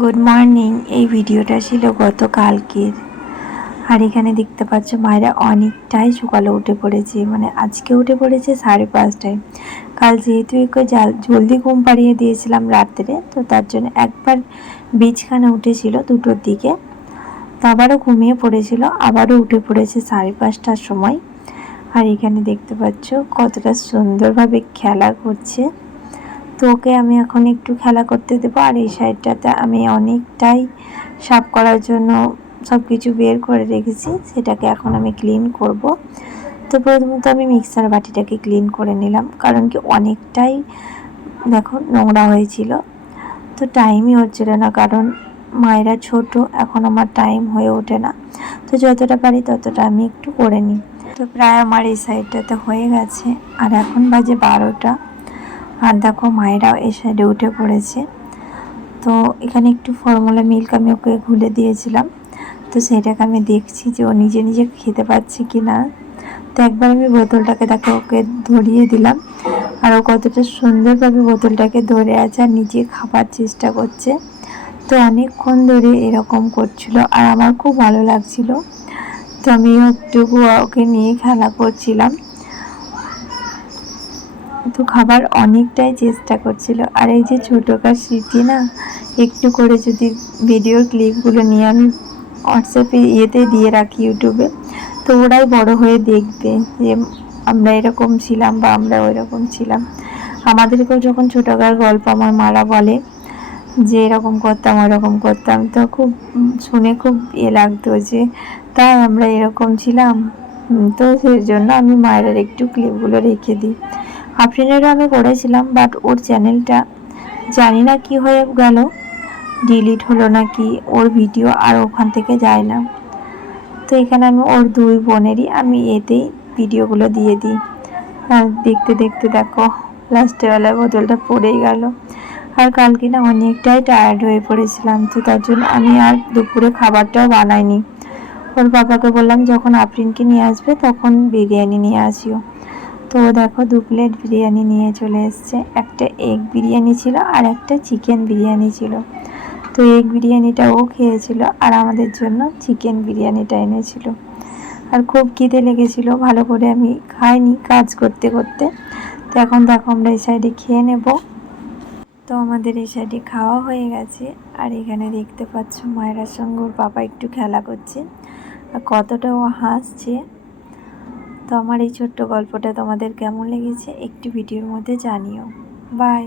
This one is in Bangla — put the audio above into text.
Good morning. এই ভিডিওটা ছিল গতকালকের। আর এখানে দেখতে পাচ্ছ মায়েরা অনেকটাই সকালে উঠে পড়েছে, মানে আজকে উঠে পড়েছে 5:30টায়। কাল যেহেতু একটু জলদি ঘুম পাড়িয়ে দিয়েছিলাম রাত্রে, তো তার জন্য একবার বিছখানে উঠেছিল 2টোর দিকে, তো আবারও ঘুমিয়ে পড়েছিল, আবারও উঠে পড়েছে 5:30টার সময়। আর এখানে দেখতে পাচ্ছ কতটা সুন্দরভাবে খেলা করছে। তো ওকে আমি এখন একটু খেলা করতে দেবো। আর এই সাইডটাতে আমি অনেকটাই সাফ করার জন্য সব কিছু বের করে রেখেছি, সেটাকে এখন আমি ক্লিন করব। তো প্রথমত আমি মিক্সার বাটিটাকে ক্লিন করে নিলাম, কারণ কি অনেকটাই দেখো নোংরা হয়েছিল, তো টাইমই হচ্ছিল না, কারণ মায়েরা ছোট, এখন আমার টাইম হয়ে ওঠে না। তো যতটা পারি ততটা আমি একটু করে নিই। তো প্রায় আমার এই সাইডটাতে হয়ে গেছে। আর এখন বাজে 12টা। আর দেখো মায়েরাও এই সাইডে উঠে পড়েছে। তো এখানে একটু ফর্মুলা মিল্ক আমি ওকে ঘুলে দিয়েছিলাম, তো সেটাকে আমি দেখছি যে ও নিজে নিজে খেতে পারছে কি না। তো একবার আমি বোতলটাকে তাকে ওকে ধরিয়ে দিলাম, আর ও কতটা সুন্দরভাবে বোতলটাকে ধরে আছে আর নিজে খাবার চেষ্টা করছে। তো অনেকক্ষণ ধরে এরকম করছিল আর আমার খুব ভালো লাগছিল। তো আমি একটু ওকে নিয়ে খেলা করছিলাম। তো খাবার অনেকটাই চেষ্টা করছিল। আর এই যে ছোটোকার স্মৃতি না, একটু করে যদি ভিডিওর ক্লিপগুলো নিয়ে আমি হোয়াটসঅ্যাপে দিয়ে রাখি ইউটিউবে, তো ওরাই বড় হয়ে দেখবে যে আমরা এরকম ছিলাম বা আমরা ওইরকম ছিলাম। আমাদেরকেও যখন ছোটোকার গল্প আমার মারা বলে যে এরকম করতাম ওরকম করতাম, তো খুব শুনে খুব লাগতো যে তাই আমরা এরকম ছিলাম। তো সেই জন্য আমি মায়ের একটু ক্লিপগুলো রেখে দিই। আফরিনেরও আমি করেছিলাম, বাট ওর চ্যানেলটা জানি না কি হয়ে গেল, ডিলিট হলো নাকি, ওর ভিডিও আর ওখান থেকে যায় না। তো এখানে আমি ওর 2 বোনেরই আমি এতেই ভিডিওগুলো দিয়ে দিই। আর দেখতে দেখতে দেখো লাস্টেবেলায় বোতলটা পড়েই গেল। আর কালকে না অনেকটাই টায়ার্ড হয়ে পড়েছিলাম, তো তার জন্য আমি আর দুপুরে খাবারটাও বানাইনি। ওর বাবাকে বললাম যখন আফরিনকে নিয়ে আসবে তখন বিরিয়ানি নিয়ে আসিও। তো দেখো 2 প্লেট বিরিয়ানি নিয়ে চলে এসছে। একটা এগ বিরিয়ানি ছিল আর একটা চিকেন বিরিয়ানি ছিল। তো এগ বিরিয়ানিটা ও খেয়েছিল আর আমাদের জন্য চিকেন বিরিয়ানিটা এনেছিল। আর খুব খিদে লেগেছিল, ভালো করে আমি খাইনি কাজ করতে করতে। তো এখন দেখো আমরা এই সাইডে খেয়ে নেব। তো আমাদের এই সাইডে খাওয়া হয়ে গেছে। আর এখানে দেখতে পাচ্ছ মায়েরার সঙ্গে ওর বাবা একটু খেলা করছে আর কতটা ও হাসছে। তো আমার এই ছোট্ট গল্পটা তোমাদের কেমন লেগেছে একটু ভিডিওর মধ্যে জানিও। বাই।